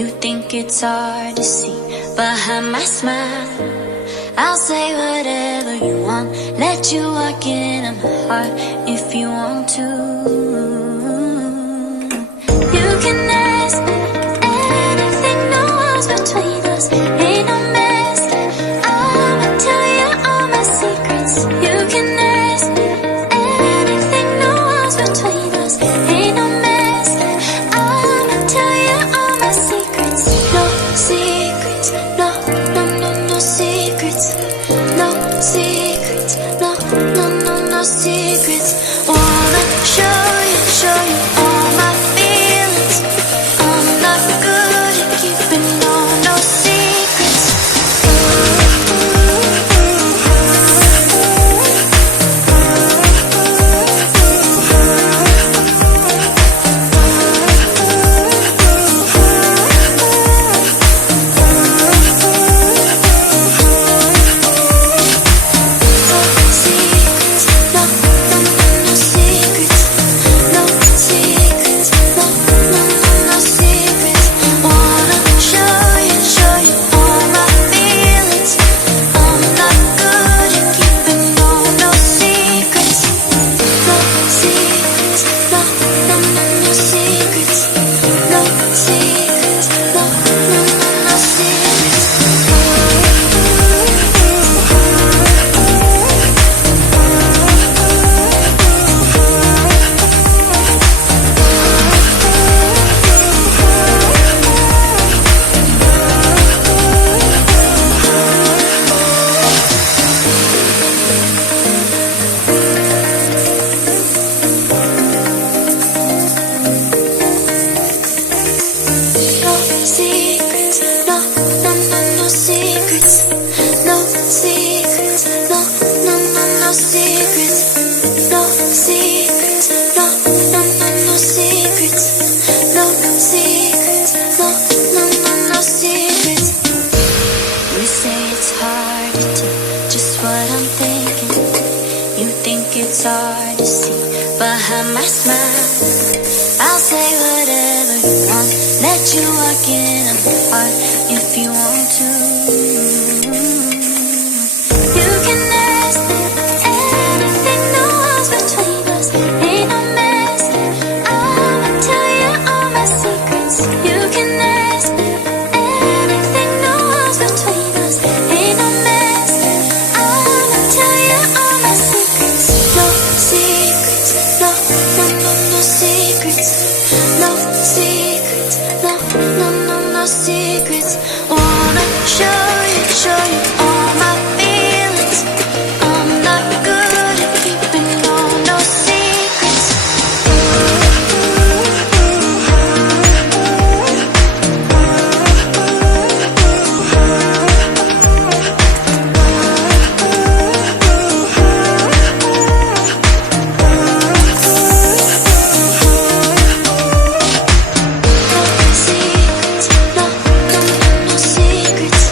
You think it's hard to see behind my smile. I'll say whatever you want, let you walk into my heart if you want to. You can ask me anything, no walls between us, ain't no mess. I'ma tell you all my secrets. You can ask me anything, no walls between us, ain't no mess. I'ma tell you all my secrets. No secrets, no, no, no, no secrets. No secrets, no, no, no, no secrets. Wanna show you all my feelings. I'm not good at keeping no secrets. It's hard to see behind my smile. I'll say whatever you want, let you walk in my heart if you want to. You can ask me anything, no walls between us, ain't no mess. I'ma tell you all my secrets. You can ask me anything, no walls between us, ain't no mess. I'ma tell you all my secrets. No secrets, no, no, no, no secrets. No secrets, no, no, no, no secrets. Wanna show you all my feelings. I'm not good at keeping no secrets. Secrets, no, no, no, no secrets.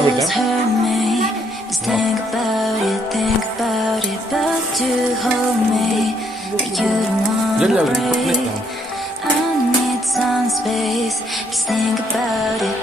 just hurt me. Just think about it, but you hold me. But you don't wanna break. I need some space. Just think about it.